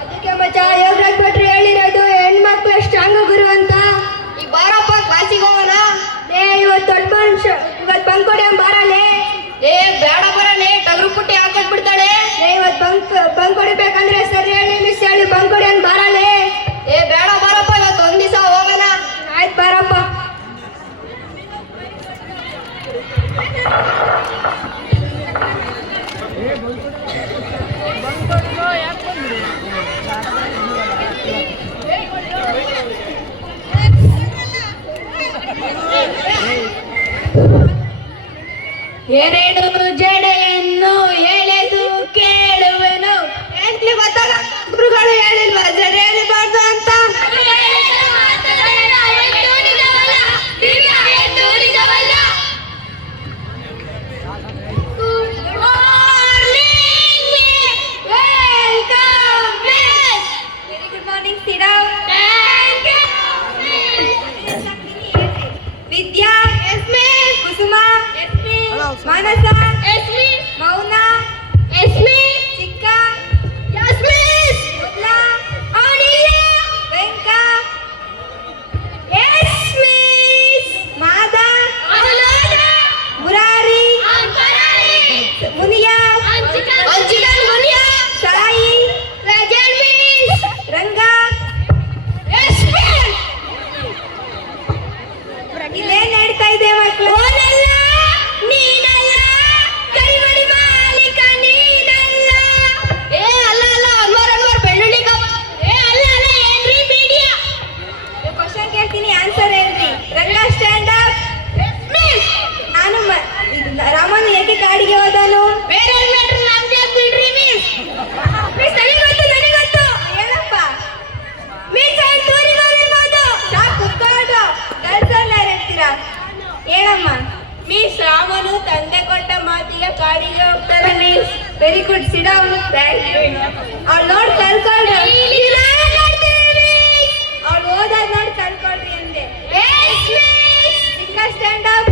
ಅದಕ್ಕೆ ಮಚ್ಚ ಯೋಗರಾಜ್ ಭಟ್ರು ಹೇಳಿರೋದು ಹೆಣ್ಮಕ್ಳು ಸ್ಟ್ರಾಂಗ್ ಗುರು ಅಂತ. ಈ ಬಾರಪ್ಪ ಕ್ಲಾಸಿಗೆ ಹೋಗೋಣ. ಇವತ್ತು ದೊಡ್ಡ ಮನುಷ್ಯ ಇವತ್ತು ಬಂಕ್ ಕೊಡಿ ಬಾರಲೇ. ಬೇಡ ಬರಲೇ, ಟಗರು ಪುಟ್ಟಿ ಹಾಕೊಂಡ್ ಬಿಡ್ತಾಳೆ. ಇವತ್ತು ಬಂಕ್ ಹೊಡಿಬೇಕಂದ್ರೆ ಸರಿ ಹೇಳಿ ಮಿಸ್ ಹೇಳಿ ಬಂಕ್ ಕೊಡಿ ಅಂತ ಬಾರಲೇ. ಬೇಡ ಬಾರಪ್ಪ, ಇವತ್ತು ಒಂದ್ ದಿವಸ ಹೋಗೋಣ. ಆಯ್ತು ಬಾರಪ್ಪ. ಎರಡು ಜಡೆಯನ್ನು ಎಳೆದು ಕೇಳುವೆನು. ಎಂಟ್ಲಿ ಗೊತ್ತಾಗ ಗುರುಗಳು ಹೇಳಿಲ್ವಾ ಜಡೆ ಎಳಿಬಾರ್ದು ಅಂತ? ವಿದ್ಯಾ, ಕುಸುಮಾ, ಮಾನಸ, ಮೌನ, ಚಿಕ್ಕ, ವೆಂಕ, ಮಾದ, ಮುರಾರಿ, ಮುನಿಯಾ, ಸಾಯಿ, ರಂಗ. ಇಲ್ಲೇನ್ ನಡೀತಾ ಇದೆ ಮಕ್ಕಳು? ಕ್ವಶನ್ ಕೇಳ್ತೀನಿ, ಆನ್ಸರ್ ಹೇಳ್ರಿ. ರಂಗ ಸ್ಟ್ಯಾಂಡ್ ಅಪ್. ನಾನು ರಾಮನು ಏಕೆ ಕಾಡಿಗೆ ಹೋದನು? ಏನಪ್ಪ ಹೇಳಮ್ಮ. ಮಿಸ್ ರಾಮನು ತಂದೆ ಕೊಟ್ಟ ಮಾತಿಗೆ ಕಾಡಿಗೆ ಹೋಗ್ತಾರೆ miss. Very good, said down. ಅವ್ಳು ನೋಡಿ ಕಲ್ಕೊಂಡು ಅವ್ಳು ಓದೋದ್ ನೋಡಿ ಕಲ್ಕೊಳ್ರಿ ಅಂದೆ. Stand up.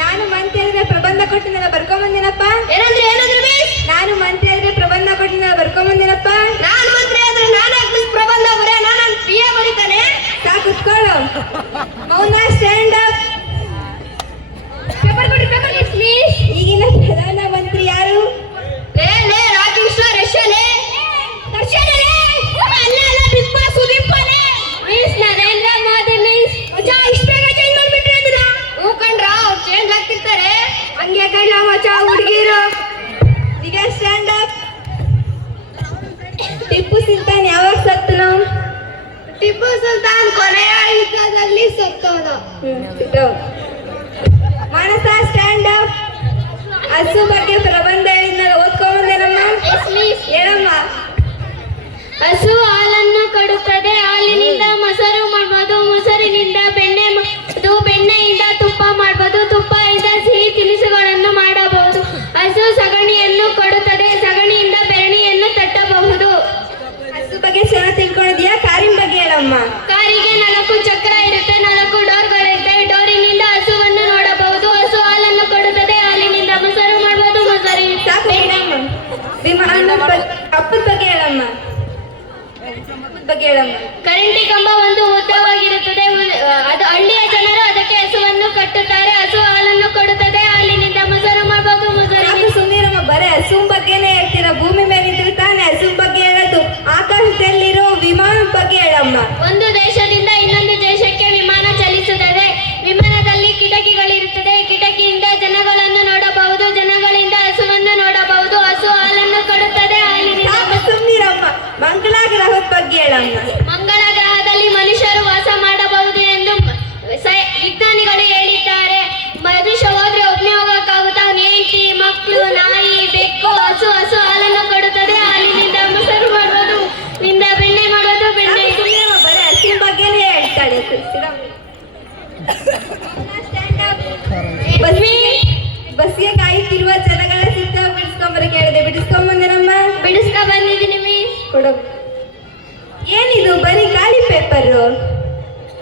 ನಾನು ಮಂತ್ರಿ ಆದ್ರೆ ಪ್ರಬಂಧ ಕೊಟ್ಟಿದ್ದೆಲ್ಲ ಬರ್ಕೊಂಬಂದಿನಪ್ಪ. ಏನಂದ್ರೆ ಮಿಸ್? ನಾನು ಮಂತ್ರಿ ಆದ್ರೆ ಪ್ರಬಂಧ ಕೊಟ್ಟಿದ್ದೆಲ್ಲ ಬರ್ಕೊಂಬಂದಿನಪ್ಪ. ನಾನು ಮಂತ್ರಿ ಆದ್ರೆ ನಾನು ಪ್ರಬಂಧ ಬರ ನಾನು PA ಬರೀತಾನೆ. ಸಾಕು ಕುತ್ಕೊಳ್ಳು. ಮೌನ ಸ್ಟ್ಯಾಂಡ್ ಅಪ್. ಈಗಿನ ಪ್ರಧಾನ ಮಂತ್ರಿ ಯಾರು? ರಾಕೇಶ್ ರಶಲೆ. Miss Narendra Modi miss. ಇಷ್ಟ ಬೇಗ ಚೇಂಜ್ ಮಾಡ್ಬಿಟ್ರೆ ಅಂದ್ರೆ ಹೂ ಕಣ್ರ, ಅವ್ರು ಚೇಂಜ್ ಆಗ್ತಿರ್ತಾರೆ. ಹಂಗೆ ಕಳ್ಳ ಮಚ್ಚ ಹುಡುಗಿರು. ಈಗ ಸ್ಟ್ಯಾಂಡ್ ಅಪ್. ಟಿಪ್ಪು ಸುಲ್ತಾನ್ ಯಾವಾಗ ಸತ್ತನು? ಟಿಪ್ಪು ಸುಲ್ತಾನ್ ಕೊನೆಯ ಯುದ್ಧದಲ್ಲಿ ಸತ್ತೋದ. ಮಾನಸ ಸ್ಟ್ಯಾಂಡ್ ಅಪ್. ಹಸು ಬಗ್ಗೆ ಪ್ರಬಂಧ ಹೇಳಿದ್ನಲ್ಲ, ಓದ್ಕೊಂಬಂದೇನಮ್ಮ? ಹೇಳಮ್ಮ. ಹಸು ಹಾಲನ್ನು ಕೊಡುತ್ತದೆ, ಹಾಲಿನಿಂದ ಮೊಸರು ಮಾಡಬಹುದು, ಮೊಸರಿನಿಂದ ಬೆಣ್ಣೆ ಮಾಡಬಹುದು, ಬೆಣ್ಣೆಯಿಂದ ತುಪ್ಪ ಮಾಡಬಹುದು, ತುಪ್ಪದಿಂದ ಸಿಹಿ ತಿನಿಸುಗಳನ್ನು ಮಾಡಬಹುದು. ಹಸು ಸಗಣಿಯನ್ನು ಕೊಡುತ್ತದೆ, ಸಗಣಿಯಿಂದ ಬೆರಣಿಯನ್ನು ತಟ್ಟಬಹುದು. ಹಸು ಬಗ್ಗೆ ಚೆನ್ನಾಗಿ ತಿಳ್ಕೊಂಡಿದ್ಯಾ? ಕಾರಿನ ಬಗ್ಗೆ ಹೇಳಮ್ಮ. ಕಾರಿಗೆ 4 ಚಕ್ರ ಇರುತ್ತೆ, 4 ಡೋರ್ಗಳಿರುತ್ತೆ. ಡೋರಿನಿಂದ ಹಸುವನ್ನು ನೋಡಬಹುದು. ಹಸು ಹಾಲನ್ನು ಕೊಡುತ್ತದೆ, ಹಾಲಿನಿಂದ ಮೊಸರು ಮಾಡಬಹುದು, ಮೊಸರಿನಿಂದ ಸಾಕು ಹೇಳಮ್ಮ. ಹಬ್ಬದ ಬಗ್ಗೆ ಹೇಳಮ್ಮ. ಬಗ್ಗೆ ಹೇಳಮ್ಮ. ಕರೆಂಟಿ ಕಂಬ ಒಂದು ಉದ್ದವಾಗಿರುತ್ತದೆ. ಅದು ಹಳ್ಳಿಯ ಜನರು ಅದಕ್ಕೆ ಹಸುವನ್ನು ಕಟ್ಟುತ್ತಾರೆ. ಹಸು ಹಾಲನ್ನು ಕೊಡುತ್ತದೆ, ಹಾಲಿನಿಂದ ಮೊಸರು ಮಾಡಬಹುದು, ಮೊಸರು. ಸುಮ್ಮನಿರಮ್ಮ, ಬರೇ ಹಸು ಬಗ್ಗೆನೇ ಹೇಳ್ತೀರಾ. ಭೂಮಿ ಮೇಲಿದ್ರೆ ತಾನೇ ಹಸು ಬಗ್ಗೆ ಹೇಳೋದು. ಆಕಾಶದಲ್ಲಿರೋ ವಿಮಾನದ ಬಗ್ಗೆ ಹೇಳಮ್ಮ. ಒಂದು ದೇಶದಿಂದ ಇನ್ನೊಂದು ದೇಶಕ್ಕೆ ವಿಮಾನ ಚಲಿಸುತ್ತದೆ. ವಿಮಾನದಲ್ಲಿ ಕಿಟಕಿಗಳಿರುತ್ತದೆ. ಕಿಟಕಿಯಿಂದ ಜನಗಳನ್ನು ನೋಡಬಹುದು, ಜನಗಳಿಂದ ಹಸುವನ್ನು ನೋಡಬಹುದು. ಹಸು ಹಾಲನ್ನು ಕೊಡುತ್ತದೆ, ಹಾಲಿನಿಂದ. ಸುಮ್ಮನಿರಮ್ಮ. ಮಂಗಳ ಗ್ರಹದ ಬಗ್ಗೆ ಹೇಳಮ್ಮ. ಮಂಗಳ ಗ್ರಹದಲ್ಲಿ ಮನುಷ್ಯರು ವಾಸ ಮಾಡಬಹುದು ಎಂದು ವಿಜ್ಞಾನಿಗಳು ಹೇಳಿದ್ದಾರೆ. ಮನುಷ್ಯ ಹೋದ್ರೆ ಒಬ್ಬನೇ ಹೋಗಕ್ಕಾಗುತ್ತಾ? ಹೆಂಡತಿ, ಮಕ್ಕಳು, ನಾಯಿ, ಬೆಕ್ಕು. ಹಸು ಹಾಲನ್ನು ಕೊಡುತ್ತದೆ, ಹಾಲಿನಿಂದ ಮೊಸರು ಮಾಡೋದು, ನಿಂದ ಬೆಣ್ಣೆ ಮಾಡೋದು, ಬೆಣ್ಣೆ. ಬರೀ ಹಸಿನ ಬಗ್ಗೆನೇ ಹೇಳ್ತಾಳೆ. ಬಸ್ಗೆ ಕಾಯುತ್ತಿರುವ ಜನಗಳ ಚಿತ್ರ ಬಿಡಿಸ್ಕೊಂಬರಕ್ಕೆ ಹೇಳಿದೆ. ಬಿಡಿಸ್ಕೊಂಬಂದೇನಮ್ಮ? ಬಿಡಿಸ್ಕೊ ಬಂದಿದ್ದೀನಿ ಮಿಸ್. ಕೊಡು. ಏನಿದು ಬರೀ ಖಾಲಿ ಪೇಪರು?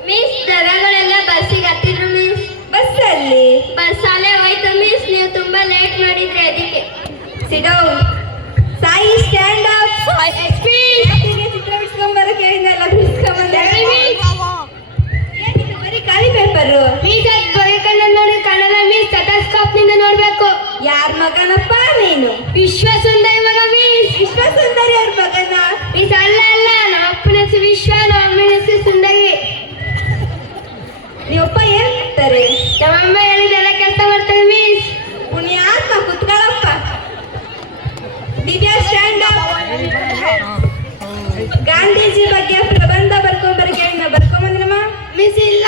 ಮಿಸ್ ದನಗಳೆಲ್ಲ ಬಸ್ಸಿಗೆ ಹತ್ತಿದ್ರು ಮಿಸ್. ಬಸ್ಸಲ್ಲಿ? ಬಸ್ ಅಲ್ಲೇ ಹೋಯ್ತು ಮಿಸ್. ನೀವು ತುಂಬಾ ಲೇಟ್ ಮಾಡಿದ್ರಿ ಅದಕ್ಕೆ. Sit down. Sai stand up. Gandhiji ಬಗ್ಗೆ ಪ್ರಬಂಧ ಬರ್ಕೊಂಬಂದಿನಮ್ಮ. ಮಿಸ್ ಇಲ್ಲ.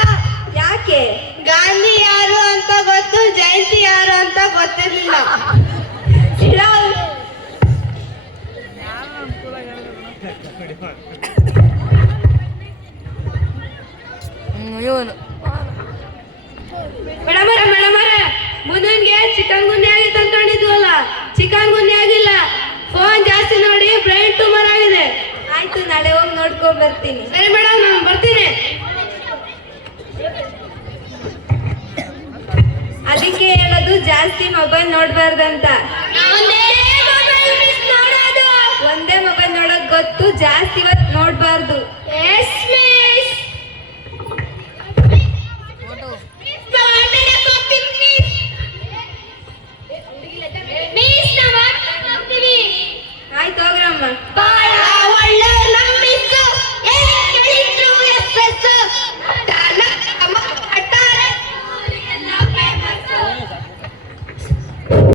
ಯಾಕೆ? ಗಾಂಧಿ ಯಾರು ಅಂತ ಗೊತ್ತು, ಜಯಂತಿ ಯಾರು ಅಂತ ಗೊತ್ತಿರಲಿಲ್ಲ. ಮೇಡಮರ ಮುಂದನ್ಗೆ ಚಿಕನ್ ಗುನ್ನಿ ಆಗಿತ್ತು ಅನ್ಕೊಂಡಿದ್ವಲ್ಲ, ಚಿಕನ್ ಗುನ್ನಿ ಆಗಿಲ್ಲ. ಫೋನ್ ಜಾಸ್ತಿ ನೋಡಿ ಬ್ರೈನ್ ಟ್ಯೂಮರ್ ಆಗಿದೆ. ಆಯ್ತು, ನಾಳೆ ಹೋಗಿ ನೋಡ್ಕೊಂಡ್ ಬರ್ತೀನಿ. ಸರಿ ಮೇಡಮ್, ನಾನು ಬರ್ತೀನಿ. ಅದಕ್ಕೆ ಹೇಳೋದು ಜಾಸ್ತಿ ಮೊಬೈಲ್ ನೋಡ್ಬಾರ್ದಂತ. ಒಂದೇ ಮೊಬೈಲ್ ನೋಡೋದು ಗೊತ್ತು, ಜಾಸ್ತಿ